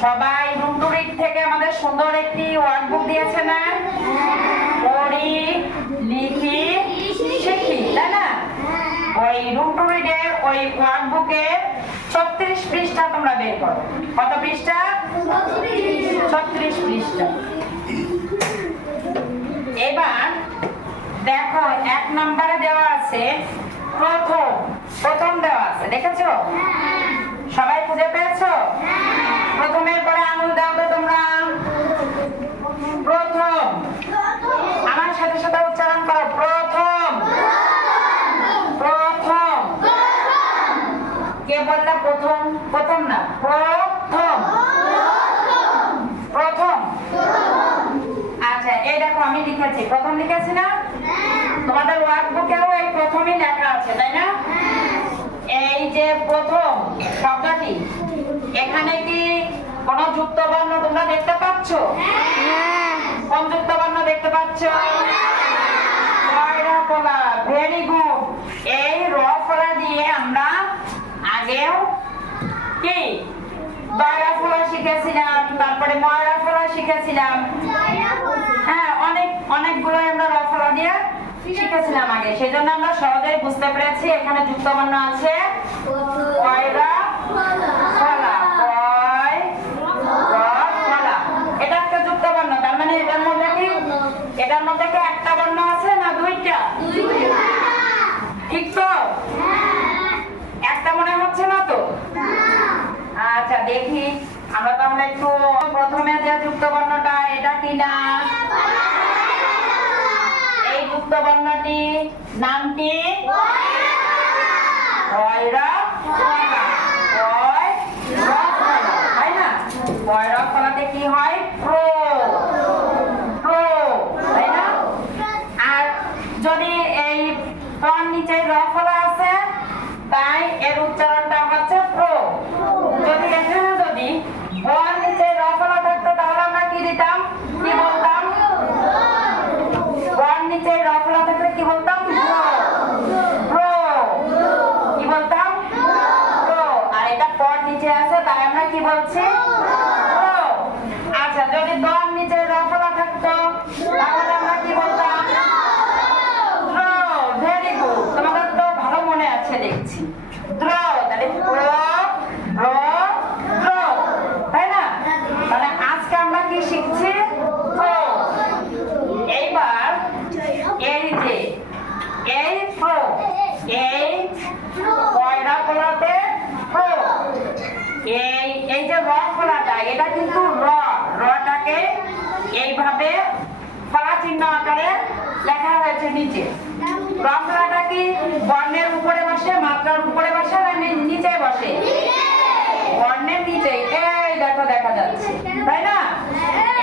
সবাই রুটুরিট থেকে আমাদের সুন্দর একটি ওয়ার্কবুক দিয়েছে না? পড়ি, লিখি, শিখি, তাই না? ওই রুটুরিটের ওই ওয়ার্কবুকে ছত্রিশ পৃষ্ঠা তোমরা বের করো। কত পৃষ্ঠা? ছত্রিশ পৃষ্ঠা। এবার দেখো, এক নম্বরে দেওয়া আছে প্রথম। প্রথম দেওয়া আছে, দেখেছ? সবাই খুঁজে পেয়েছ? প্রথমের পরে আঙুল দাও তো তোমরা। প্রথম। আমার সাথে সাথে উচ্চারণ করো। প্রথম। প্রথম। কে বললে প্রথম? প্রথম না, প্রথম। প্রথম। আচ্ছা এই দেখো, আমি লিখেছি। প্রথম লিখেছি না? তোমাদের ওয়ার্কবুকেও এই প্রথমই লেখা আছে, তাই না? এই যে প্রথম শব্দটি এখানে কি কোন যুক্ত বর্ণ তোমরা দেখতে পাচ্ছ? কোন যুক্ত বর্ণ দেখতে পাচ্ছ? ভেরি গুড এই র ফলা দিয়ে আমরা আগেও কি? দয়রা ফলা শিখেছিলাম তারপরে ময়রা ফলা শিখেছিলাম। হ্যাঁ অনেক অনেকগুলো আমরা র ফলা দিয়ে শিখেছিলাম আগে সেই জন্য আমরা সহজে বুঝতে পেরেছি এখানে যুক্ত বর্ণ আছে ফলা এটা একটা যুক্ত বর্ণ তার মানে এটার মধ্যে কি? এটার মধ্যে কি একটা বর্ণ আছে না দুইটা ঠিক তো একটা মনে হচ্ছে না তো আচ্ছা দেখি আমরা তাহলে একটু প্রথমে যে যুক্ত বর্ণটা এটা কি না এই যুক্ত বর্ণটি নাম কি পয়রা তাই না? পয়রা হয় তাই না আর যদি এই পর নিচে র ফলা আছে তাই এর উচ্চারণটা হচ্ছে প্রো যদি এখানে যদি পর নিচে র ফলা থাকতো তাহলে আমরা কি দিতাম কি বলতাম পর নিচে র ফলা থাকলে কি বলতাম প্রো প্রো কি বলতাম প্রো আর এটা পর নিচে আছে তাই আমরা কি বলছি? আচ্ছা যদি দর নিচে র ফলা থাকতো, তাহলে আমরা কি বলতাম? ভেরি গুড তোমাদের তো ভালো মনে আছে, দেখছি। দ্র, তাহলে তাই না? আজকে আমরা কি শিখছি? এইবার এই যে পয়রা ফলাতে প্রো এই এই যে র ফলাটা এটা কিন্তু র, রটাকে এইভাবে ফলা চিহ্ন আকারে লেখা হয়েছে নিচে। র কি বর্ণের উপরে বসে, মাত্রার উপরে বসে, না নিচে বসে? বর্ণের নিচে এই দেখো, দেখা যাচ্ছে। তাই না?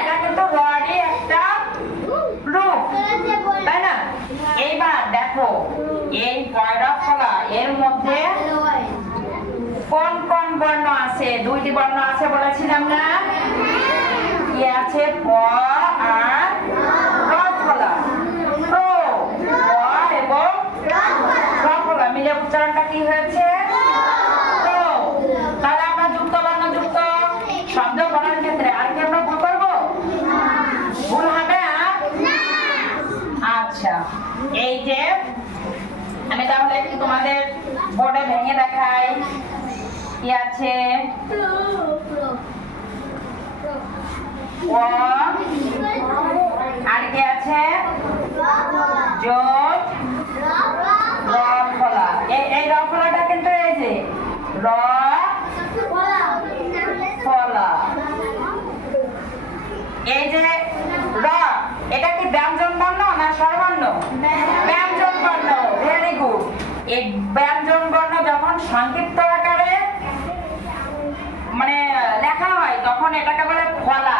এটা কিন্তু রডই একটা রূপ। তাই না? এইবার দেখো, এই পয়রা ফলা এর মধ্যে কোন কোন বর্ণ আছে, দুইটি বর্ণ আছে বলেছিলাম না? কি আছে? প, আর প্রো প এবং মিলে উচ্চারণটা কি হয়েছে? প্রো তাহলে আমরা যুক্ত শব্দ ক্ষেত্রে আর কি আমরা ভুল করব? ভুল হবে আচ্ছা এই যে, আমি তাহলে তোমাদের বোর্ডে ভেঙে দেখাই। আছে? আর কি আছে? এই যে। ফলা এই যে, র, এটা কি না ভেরি গুড এই যখন সংক্ষিপ্ত আকারে মানে লেখা হয় তখন এটাকে বলে ফলা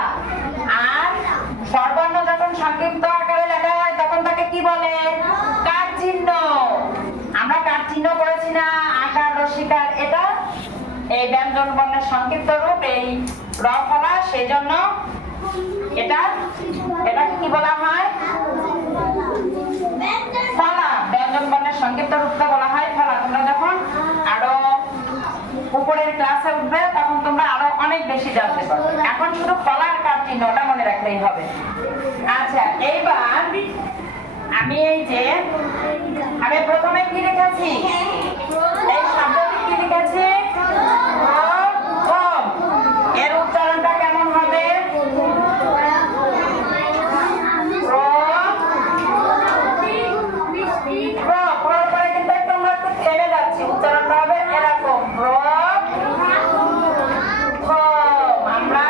আর সর্বর্ণ যখন সংক্ষিপ্ত আকারে লেখা হয়, তখন তাকে কি বলে? কার চিহ্ন? আমরা কার চিহ্ন করেছি না? আকার রসিকার এটা এই ব্যঞ্জন বর্ণের সংক্ষিপ্ত রূপ, এই র ফলা সেই জন্য এটা এটাকে কি বলা হয় ফলা ব্যঞ্জন বর্ণের সংক্ষিপ্ত রূপটা বলা হয় ফলা তোমরা যখন আরও উপরের ক্লাসে উঠবে তখন তোমরা আরও অনেক বেশি জানতে পারবে। এখন শুধু কলার কার চিহ্নটা মনে রাখলেই হবে। আচ্ছা এইবার আমি এই যে, আমি প্রথমে কি লিখেছি এই শব্দটি কি লিখেছি এর উচ্চারণটা কেমন হবে প্র প্র পরে কিন্তু একটু আমরা একটু থেমে যাচ্ছি উচ্চারণটা হবে এরকম প্র প্রথম। আমরা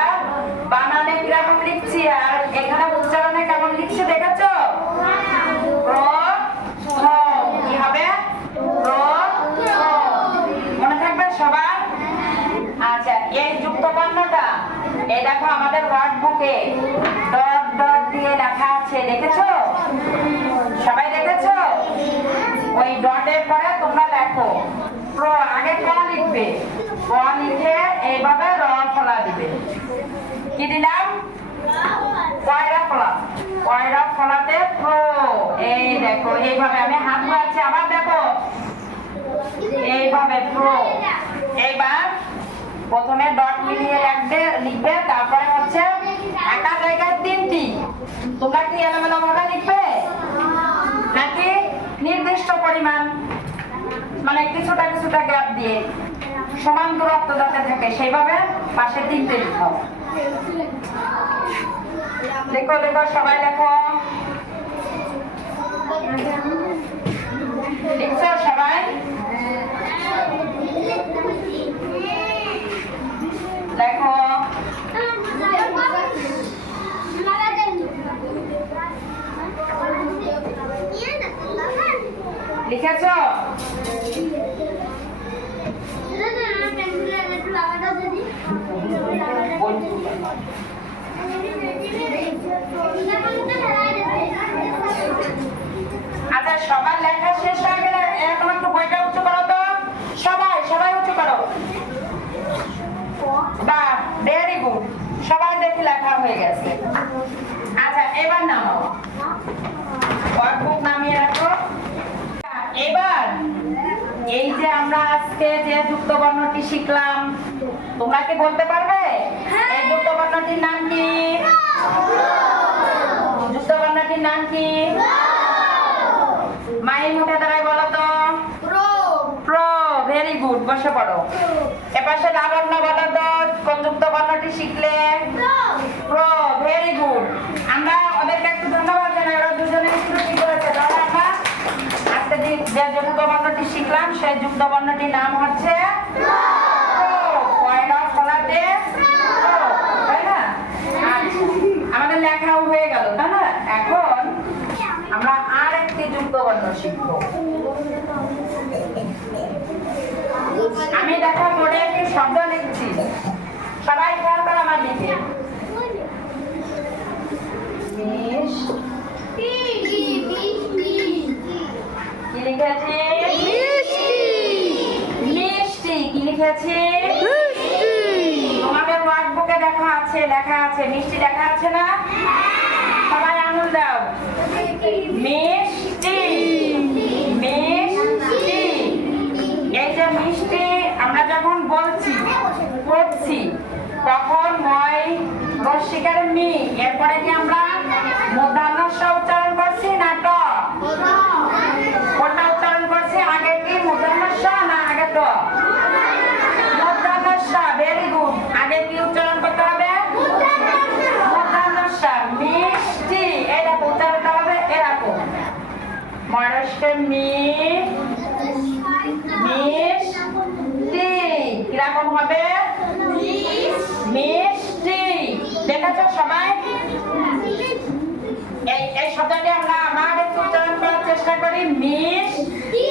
বানানে কীরকম লিখছি আর এখানে উচ্চারণে কেমন লিখছি দেখেছ প্রথম। কি হবে প্রথম। মনে থাকবে সবার আচ্ছা এই যুক্ত বর্ণটা এই দেখো আমাদের ওয়ার্ড বুকে ডট ডট দিয়ে লেখা আছে, দেখেছ? সবাই দেখেছ? ওই ডটের পরে তোমরা লেখো। প্র আগে ক লিখবে? ক লিখে এইভাবে র ফলা দিবে। কি দিলাম? কয়রা ফলা। কয়রা ফলাতে প্রো এই দেখো, এইভাবে আমি হাত বাড়াচ্ছি আবার দেখো। এইভাবে প্রো এইবার প্রথমে ডট মিলিয়ে লিখবে লিখবে, তারপরে হচ্ছে একা জায়গায় তিনটি। তোমরা কি এলোমেলো ভাবে লিখবে? নাকি নির্দিষ্ট পরিমাণ মানে কিছুটা কিছুটা গ্যাপ দিয়ে সমান দূরত্ব যাতে থাকে, সেইভাবে পাশে তিনটে লিখো দেখো দেখো, সবাই দেখো। লিখছো সবাই দেখো লিখেছো? আচ্ছা সবার লেখা শেষ হয়ে গেলে এখন একটু বইটা উঁচু করো তো সবাই সবাই উঁচু করো বাহ ভেরি গুড সবাই দেখি লেখা হয়ে গেছে। আচ্ছা এবার নামো ওয়ার্কবুক নামিয়ে রাখো। এবার এই যে আমরা আজকে যে যুক্ত বর্ণটি শিখলাম তোমরা কি বলতে পারবে? এই যুক্ত বর্ণটির নাম কি? যুক্ত বর্ণটির নাম কি মাই মুখে দাঁড়ায় বলো তো প্রো বসে পড়ো। এপাশে লাবণ্য বলো তো কোন যুক্ত বর্ণটি শিখলে? প্রো ভেরি গুড আমরা ওদেরকে একটু ধন্যবাদ জানাই, ওরা দুজনে স্কুটি করেছে? তাহলে আমরা আজকে যে যুক্ত বর্ণটি শিখলাম, সেই যুক্ত বর্ণটির নাম হচ্ছে আমাদের লেখাও হয়ে গেল, তাই না? এখন আমরা আর একটি যুক্ত বর্ণ শিখব। আমি দেখো বোর্ডে একটি শব্দ লিখছি। সবাই খেয়াল করো আমার দিকে। কি লিখেছি? মিষ্টি। কি লিখেছি? তোমাদের দেখা আছে লেখা আছে মিষ্টি লেখা আছে না? সবাই আঙুল দাও। মিষ্টি মিষ্টি। মিষ্টি আমরা যখন বলছি করছি তখন মই রসিকার মি এরপরে কি আমরা মধ্যাহ্ন উচ্চারণ করছি না ট? কোনটা উচ্চারণ করছি? আগে কি মধ্যাহ্ন না আগে ট? মধ্যাহ্ন ভেরি গুড আগে কি উচ্চারণ করতে হবে? মধ্যাহ্ন মিষ্টি। দেখো, উচ্চারণটা হবে এরকম। মহারাষ্ট্রের মি মিষ্টি কীরকম হবে মিষ্টি। দেখেছ সবাই? এই এই শব্দটি আমরা আবার একটু উচ্চারণ করার চেষ্টা করি। মিষ্টি।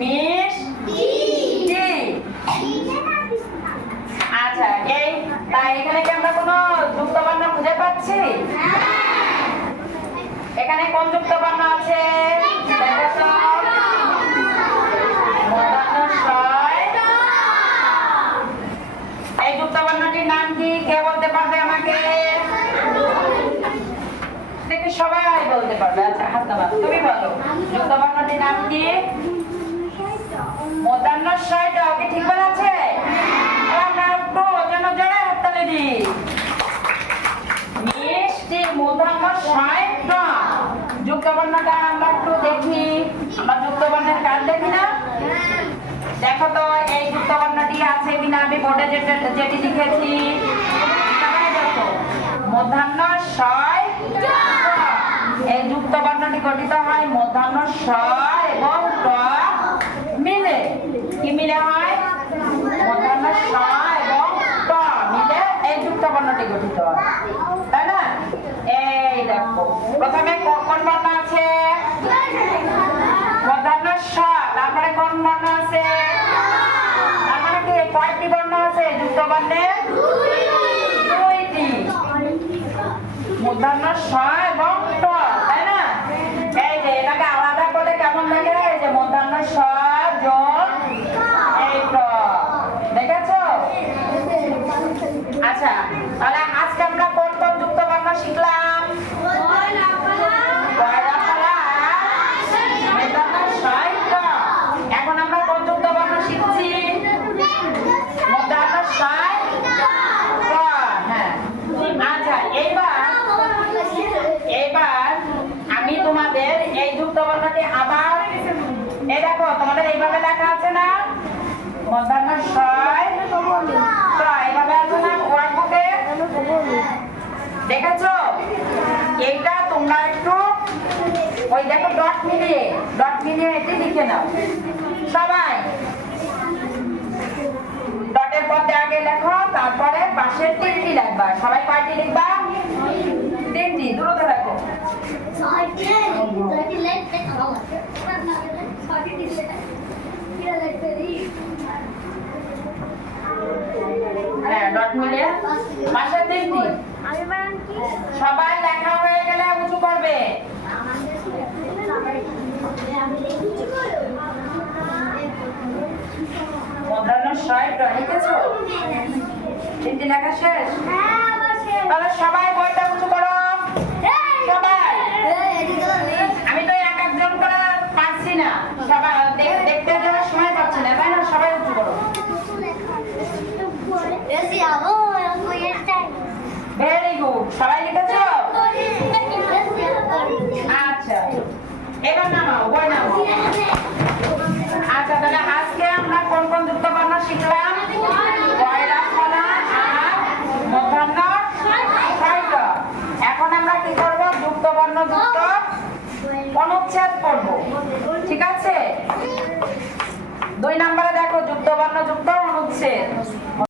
মিষ্টি। আচ্ছা এই তাই এখানে কি আমরা কোনো যুক্ত বর্ণ খুঁজে পাচ্ছি? এখানে কোন যুক্ত বর্ণ আছে? দেখো এই নাম কি? কে বলতে পারবে আমাকে? দেখি সবাই বলতে পারবে। আচ্ছা হাত তুমি বলো, যুক্তাবর্ণটির নাম কি? মোদান্ন ষাট কি ঠিক বলেছে? আমরা একটু যেন জোরে হাততালি দিই। মিষ্টি মোদান্ন বোর্ডে যেটা যেটি লিখেছি মধ্যাহ্ন ছয় এই যুক্ত বর্ণটি গঠিত হয় মধ্যাহ্ন স এবং ট মিলে। কি মিলে হয়? মধ্যাহ্ন এবং ট মিলে এই যুক্ত বর্ণটি গঠিত তাই না? এই দেখো, প্রথমে কোন বর্ণ আছে? মধ্যাহ্ন স তারপরে কোন বর্ণ আছে? তার মানে কি কয়টি বর্ণে দুইটি। মধ্যাহ্ন স এবং ট তাই না? এই যে, এটাকে আলাদা করে কেমন লাগে? এই যে মধ্যাহ্ন স যোগ এই ট দেখেছ আচ্ছা তাহলে আজকে আমরা কোন কোন যুক্ত বর্ণ শিখলাম পয়লা ফলা মধ্যাহ্ন স ট এখন আমরা কোন যুক্ত বর্ণ শিখছি মধ্যাহ্ন স ট হ্যাঁ আচ্ছা এইবার এবার আমি তোমাদের এই যুক্ত বর্ণটি আবার এই দেখো, তোমাদের এইভাবে লেখা আছে না? মধ্যাহ্ন দেখেছ? এইটা তোমরা একটু ওই দেখো, ডট মিলিয়ে ডট মিলিয়ে এটি লিখে নাও। সবাই। ডটের পথে আগে লেখো, তারপরে পাশের তিনটি লিখবা। সবাই কয়টি লিখবা? তিনটি দ্রুত হ্যাঁ সবাই লেখা হয়ে গেলে উঁচু করবে। মধ্যাহ্ন ছয়টা লিখেছো তিনটি লেখা শেষ। তাহলে সবাই বইটা উঁচু করো সবাই আমি তো এক একজন করে পারছি না সবাই দেখ- দেখতে যাওয়ার সময় পাচ্ছি না তাই না সবাই উঁচু করো ভেরি গুড সবাই লিখেছো আচ্ছা আচ্ছা তাহলে আজকে আমরা কোন কোন যুক্ত শিখলাম? এখন আমরা কি করব? যুক্ত বর্ণ যুক্ত অনুচ্ছেদ করব। ঠিক আছে? দুই নম্বরে দেখো যুক্ত বর্ণ যুক্ত অনুচ্ছেদ।